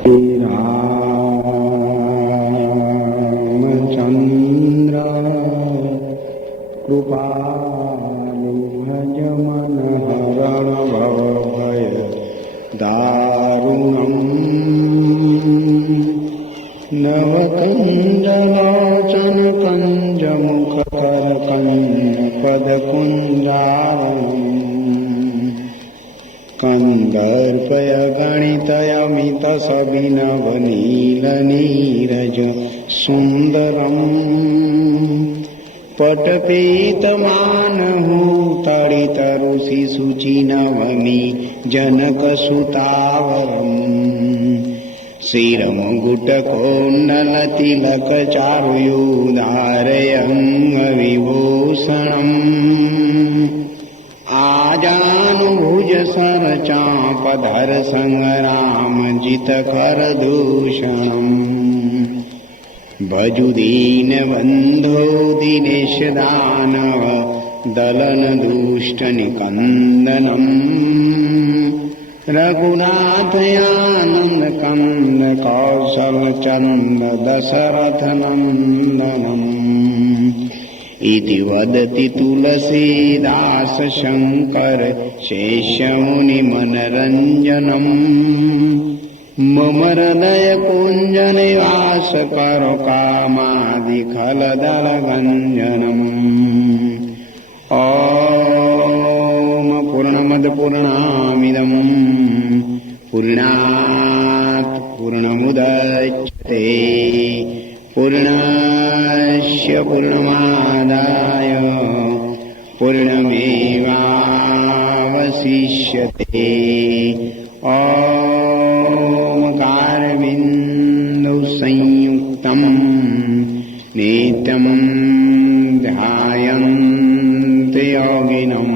રામચંદ્ર કૃપાલુ ભજ મન હરણ ભવ ભય દારુણમ નવકંદલોચન કંજ મુખ કર પદ કુંજારણ કંદર્પય ગણિતયમિત સવિનવ નીલ નીરજ સુંદરમ પટપીતમાનહુ તડિત ઋષિ શુચિનવમી જનક સુતાવરમ શ્રીરમુકુટકોંડલ તિલક ચારુયુધારયંગ વિભૂષણમ આજાનુભુજ સર ચાપધર સંગ્રામ જીત કર દૂષણમ ભજુ દીન બંધો દિનેશ દાનવ દલન દુષ્ટ નિકંદનમ રઘુનાથયાનંદ કંદ કૌશલ ચંદ દશરથ નંદનમ ઇતિ વદતિ તુલસીદાસ શંકર શેષમુનિ મનરંજનમ મમ હૃદય કુંજ નિવાસ કરો કામાદિ ખલદળ ગંજનમ ઓમ પૂર્ણમદ પૂર્ણામિદમ પૂર્ણાત પૂર્ણમુદચ્યતે પૂર્ણસ્ય પૂર્ણમાદાય પૂર્ણમેવાવશિષ્યતે ઓમ કારબિંદુ સંયુક્તમ નિત્યમ ધ્યાયન્તિ યોગિનમ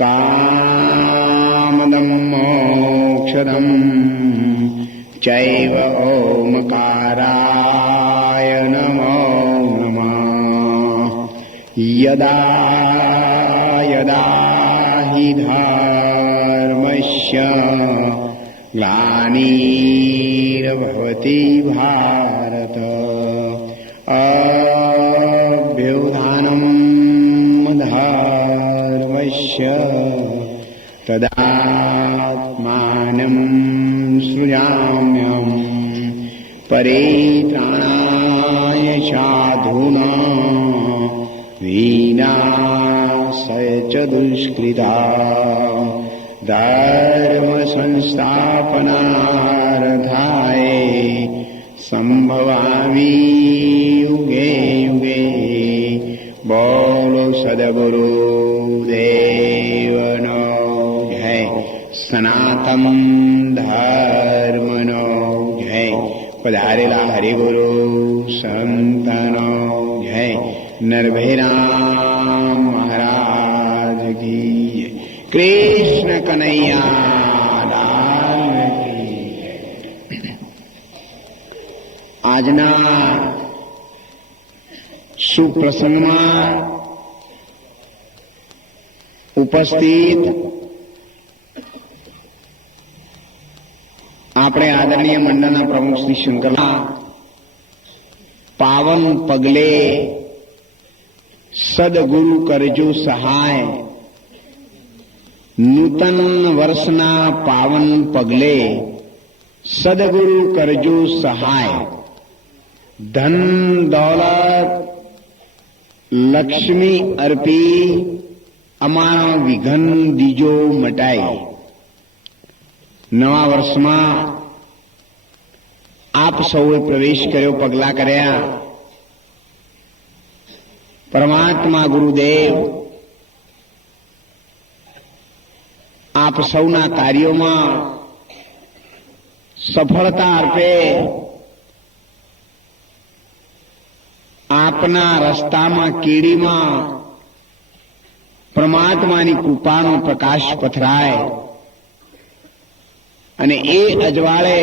કામદમ મોક્ષદમ ચૈવ ઓમકારાય નમો નમઃ યદા યદા હિ ધર્મસ્ય ગ્લાનિર્ભવતિ ભારત અભ્યુત્થાનમ ધર્મસ્ય તદાત્માનં સૃજામ્યહં પરિત્રાણાય સાધૂનાં વિનાશાય ચ દુષ્કૃતાં ધર્મ સંસ્થાપનાર્થાય સંભવામિ યુગે યુગે બોલો સદગુરુ દેવનો જય સનાતન ધર્મનો જય પધારેલા હરિગુરુ સંતનો જય નરભૈરામ મહારાજ કી કૃષ્ણ કનૈયા લાલ કી. આજના સુપ્રસંગમાં ઉપસ્થિત આપણે આદરણીય મંડળના પ્રમુખ શ્રી શંકરના પાવન પગલે સદગુરુ કરજો સહાય, નૂતન વર્ષના પાવન પગલે સદગુરુ કરજો સહાય. ધન દોલત લક્ષ્મી અર્પી અમારા વિઘન દીજો મટાય. નવા વર્ષમાં આપ સૌએ પ્રવેશ કર્યો, પગલા કર્યા. પરમાત્મા ગુરુદેવ આપ સૌના કાર્યોમાં સફળતા આપે, આપના રસ્તામાં કીડીમાં પરમાત્માની કૃપાનો પ્રકાશ પથરાય અને એ અજવાળે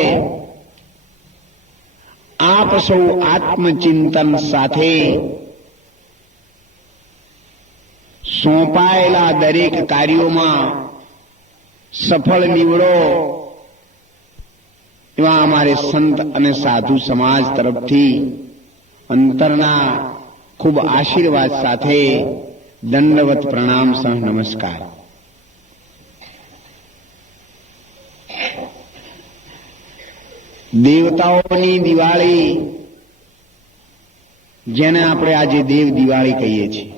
આપ સૌ આત્મચિંતન સાથે સોંપાયેલા દરેક કાર્યોમાં સફળ નીવડો એવા અમારે સંત અને સાધુ સમાજ તરફથી અંતરના ખૂબ આશીર્વાદ સાથે દંડવત પ્રણામ સહ નમસ્કાર. દેવતાઓની દિવાળી, જેને આપણે આજે દેવ દિવાળી કહીએ છીએ,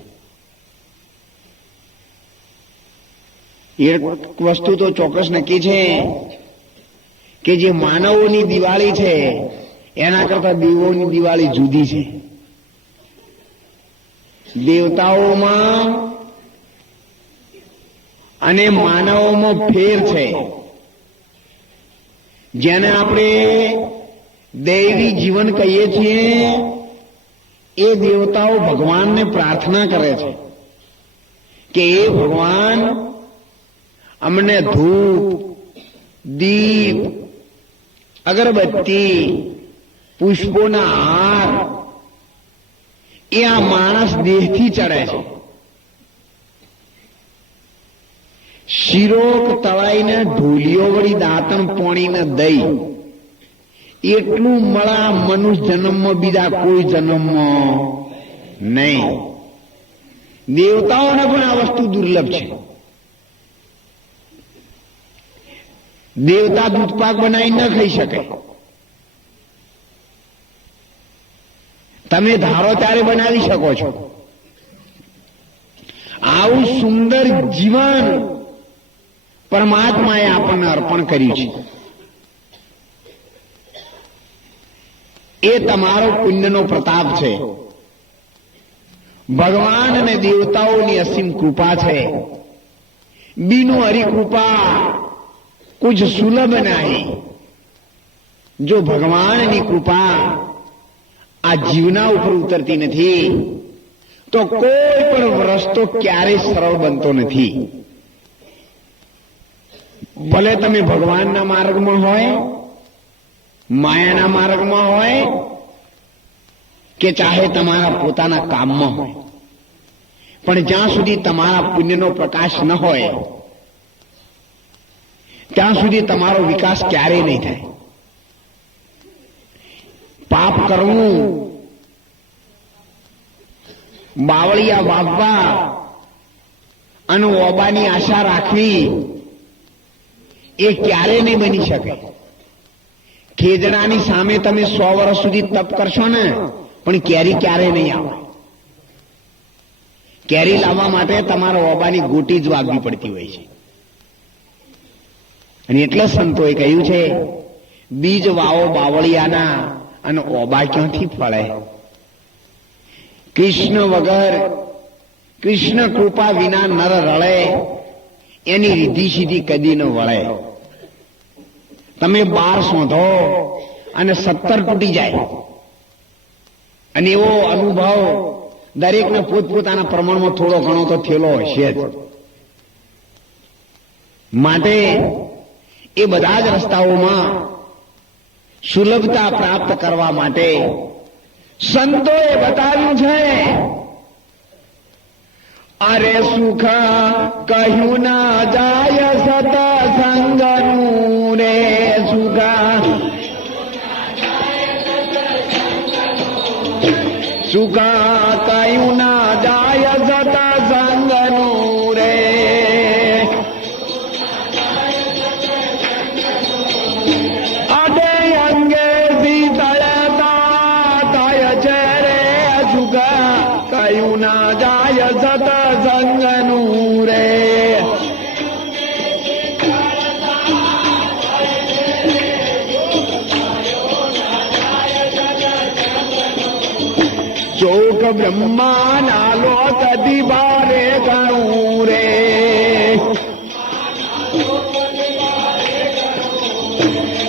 એક વસ્તુ તો ચોક્કસ નક્કી છે કે જે માનવોની દિવાળી છે એના કરતા દેવોની દિવાળી જુદી છે. દેવતાઓમાં અને માનવોમાં ફેર છે. જેને આપણે દૈવી જીવન કહીએ છીએ એ દેવતાઓ ભગવાનને પ્રાર્થના કરે છે કે એ ભગવાન અમને ધૂપ, દીપ, અગરબત્તી, પુષ્પોના હાર એ આ માણસ દેહથી ચડે છે. શિરોક તળાઈને ઢોલીઓ વળી દાંતણ પોણીને દઈ એટલું મળા મનુષ્ય જન્મમાં બીજા કોઈ જન્મમાં નહીં. દેવતાઓને પણ આ વસ્તુ દુર્લભ છે. દેવતા દૂધપાક બનાવી ન ખાઈ શકે. તમે ધારો ત્યારે બનાવી શકો છો. આવું સુંદર જીવન પરમાત્માએ આપણને અર્પણ કર્યું છે. એ તમારો પુણ્યનો પ્રતાપ છે. ભગવાન અને દેવતાઓની અસીમ કૃપા છે. બીનું હરિકૃપા કુછ સુલભ નહીં. જો ભગવાનની કૃપા આ જીવના ઉપર ઉતરતી નથી તો કોઈ પણ રસ્તો ક્યારેય સરળ બનતો નથી. ભલે તમે ભગવાનના માર્ગમાં હોય, માયાના માર્ગમાં હોય કે ચાહે તમારા પોતાના કામમાં હોય, પણ જ્યાં સુધી તમારા પુણ્યનો પ્રકાશ ન હોય ત્યાં સુધી તમારો વિકાસ ક્યારેય નહીં થાય. પાપ કરવું, બાવળિયા વાવવા અને ઓબાની આશા રાખવી એ ક્યારેય નહીં બની શકે. ખેજડાની સામે તમે 100 વર્ષ સુધી તપ કરશો ને પણ કેરી ક્યારેય નહીં આવે. કેરી લાવવા માટે તમારે ઓબાની ગોટી જ વાગવી પડતી હોય છે. અને એટલે સંતોએ કહ્યું છે, બીજ વાવો બાવળિયાના અને ઓબા ક્યાંથી ફળે. કૃષ્ણ વગર, કૃષ્ણ કૃપા વિના નર રળે, એની રીધી સીધી કદી ન વળે. તમે 12 શોધો અને 17 તૂટી જાય. અને એવો અનુભવ દરેકને પોતપોતાના પ્રમાણમાં થોડો ઘણો તો થયેલો હશે જ. માટે એ બધા જ રસ્તાઓમાં સુલભતા પ્રાપ્ત કરવા માટે સંતોએ બતાવ્યું છે. અરે સુખ કહ્યું ના જાય સતસંગનું રે. સુખ સુખ કહ્યું ના જાય સતસંગનું રે. અડે અંગે શીતળતા થાય છે રે. સુખ કહ્યું ના જાય સતસંગનું રે. ચોક બ્રહ્માના લોક દિવારે ગણું રે.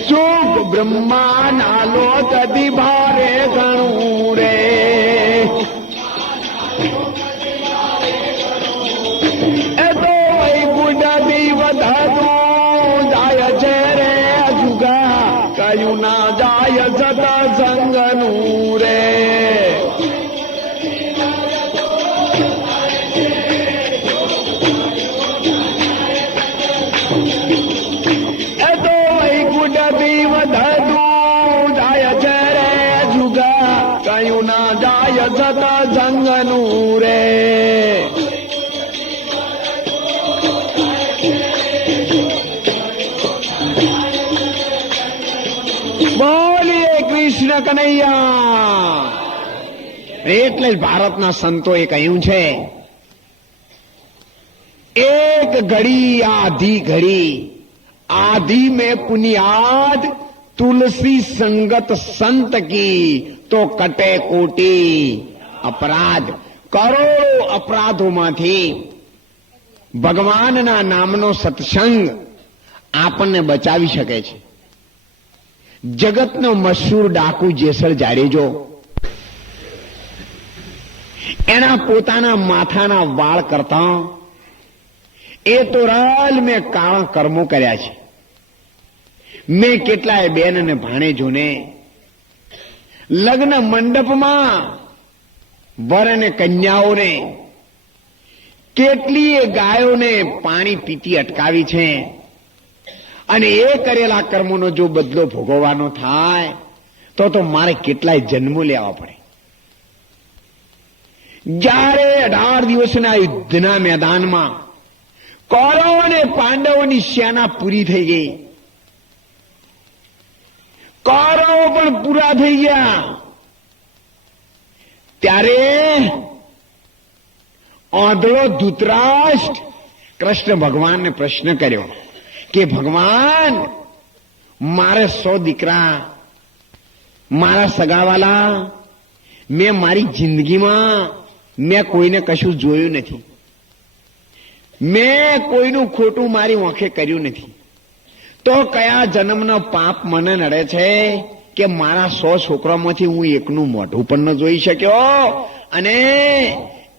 ચોક બ્રહ્માના લોક દિવારે ગણું રે. એ તો વૈકુંઠથી વધતું જાય છે રે. સુગા કયું ના જાય સતસંગનું રે. એ તો વૈકુંઠથી વધતું કનૈયા. એટલે જ ભારતના સંતોએ કહ્યું છે, એક ઘડી આધી ઘડી, आधी में पुनियाद तुलसी संगत संत की तो कटे कोटी अपराध. કરોડો અપરાધોમાંથી ભગવાનના નામનો સત્સંગ આપણને બચાવી શકે છે. જગતનો મશહૂર ડાકુ જેસલ જાડેજો, એના પોતાના માથાના વાળ કરતા એ તો રાલ મેં કાળા કર્મો કર્યા છે. મેં કેટલાય બેન અને ભાણેજોને લગ્ન મંડપમાં વર અને કન્યાઓને કેટલીય ગાયોને પાણી પીતી અટકાવી છે. અને એ કરેલા કર્મોનો જો બદલો ભોગવવાનો થાય તો મારે કેટલાય જન્મો લેવા પડે. જ્યારે 18 દિવસના યુદ્ધના મેદાનમાં કૌરવ અને પાંડવોની સેના પૂરી થઈ ગઈ, કૌરવો પણ પૂરા થઈ ગયા, ત્યારે આંધળો ધૃતરાષ્ટ્ર કૃષ્ણ ભગવાનને પ્રશ્ન કર્યો કે ભગવાન, મારે 100 દીકરા, મારા સગાવાલા, મેં મારી જિંદગીમાં મેં કોઈને કશું જોયું નથી, મેં કોઈનું ખોટું મારી આંખે કર્યું નથી, તો કયા જન્મનો પાપ મને નડે છે કે મારા 100 છોકરામાંથી હું એકનું મોઢું પણ ન જોઈ શક્યો, અને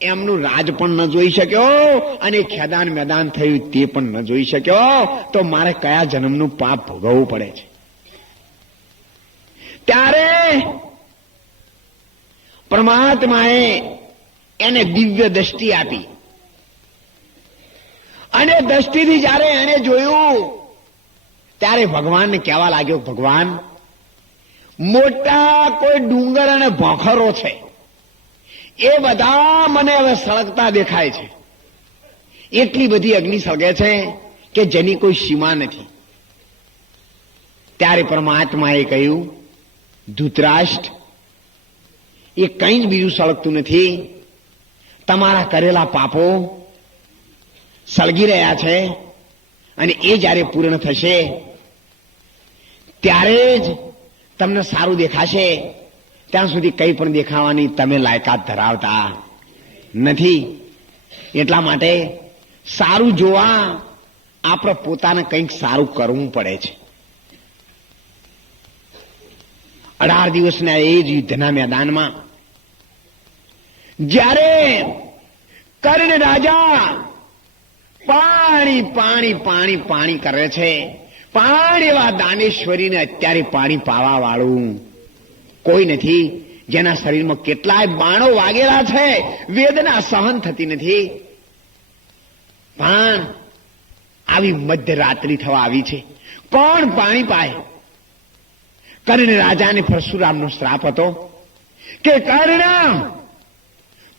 એમનું રાજ પણ ન જોઈ શક્યો, અને ખેદાન મેદાન થયું તે પણ ન જોઈ શક્યો, તો મારે કયા જન્મનું પાપ ભોગવવું પડે છે. ત્યારે પરમાત્માએ એને દિવ્ય દ્રષ્ટિ આપી, અને દ્રષ્ટિથી જયારે એને જોયું ત્યારે ભગવાનને કહેવા લાગ્યો, ભગવાન, મોટા કોઈ ડુંગર અને ભોખરો છે, એ બધા મને હવે સળગતા દેખાય છે. એટલી બધી અગ્નિ સળગે છે કે જેની કોઈ સીમા નથી. ત્યારે પરમાત્માએ કહ્યું, ધૃતરાષ્ટ્ર, એ કંઈ જ બીજું સળગતું નથી, તમારા કરેલા પાપો સળગી રહ્યા છે, અને એ જ્યારે પૂર્ણ થશે ત્યારે જ તમને સારું દેખાશે. ત્યાં સુધી કંઈ પણ દેખાવાની તમે લાયકાત ધરાવતા નથી. એટલા માટે સારું જોવા આપણે પોતાને કંઈક સારું કરવું પડે છે. 18 દિવસના એ જ યુદ્ધના મેદાનમાં જ્યારે કર્ણ રાજા પાણી પાણી પાણી પાણી કરે છે, પાણી એવા દાનેશ્વરીને અત્યારે પાણી પાવા વાળું કોઈ નથી, જેના શરીરમાં કેટલાય બાણો વાગેલા છે, વેદના સહન થતી નથી. પણ આવી મધ્યરાત્રિ થવા આવી છે, કોણ પાણી પાય? કર્ણ રાજાને પરશુરામનો શ્રાપ હતો કે કર્ણ,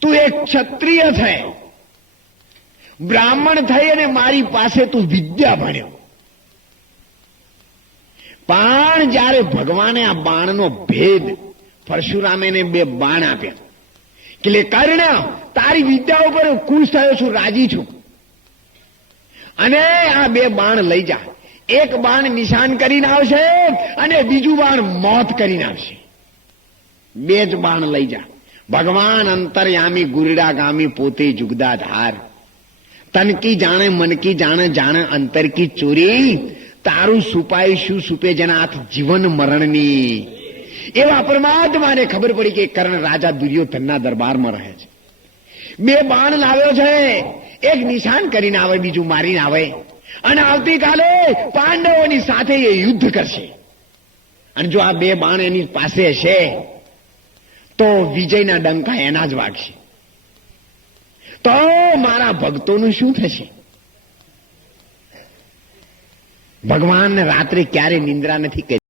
તું એક ક્ષત્રિય છે, બ્રાહ્મણ થઈ અને મારી પાસે તું વિદ્યા ભણ્યો. પણ જ્યારે ભગવાને આ બાણનો ભેદ પરશુરામે 2 બાણ આપ્યા કે લે કર્ણ, તારી વિદ્યા ઉપર ખુશ થયો છું, રાજી છું, અને આ 2 બાણ લઈ જા. એક બાણ નિશાન કરીને આવશે અને બીજું બાણ મોત કરીને આવશે. 2 જ બાણ લઈ જા. ભગવાન અંતર્યામી ગુરડા ગામી પોતે જુગદા ધાર, તન કી જાણે મન કી જાણે, જાણે અંતર કી ચોરી, તારું સુપાય શું સુપે જેના હાથ જીવન મરણની. એવા પરમાત્માને ખબર પડી કે કર્ણ રાજા દુર્યોધનના દરબારમાં રહે છે. 2 બાણ લાવ્યો છે, એક નિશાન કરીને આવે, બીજું મારીને આવે, અને આવતીકાલે પાંડવોની સાથે એ યુદ્ધ કરશે. અને જો આ 2 બાણ એની પાસે હશે તો વિજયના ડંકા એના જ વાગશે. તો મારા ભક્તોનું શું થશે? ભગવાન રાત્રે ક્યારે નિંદ્રા નથી કરી.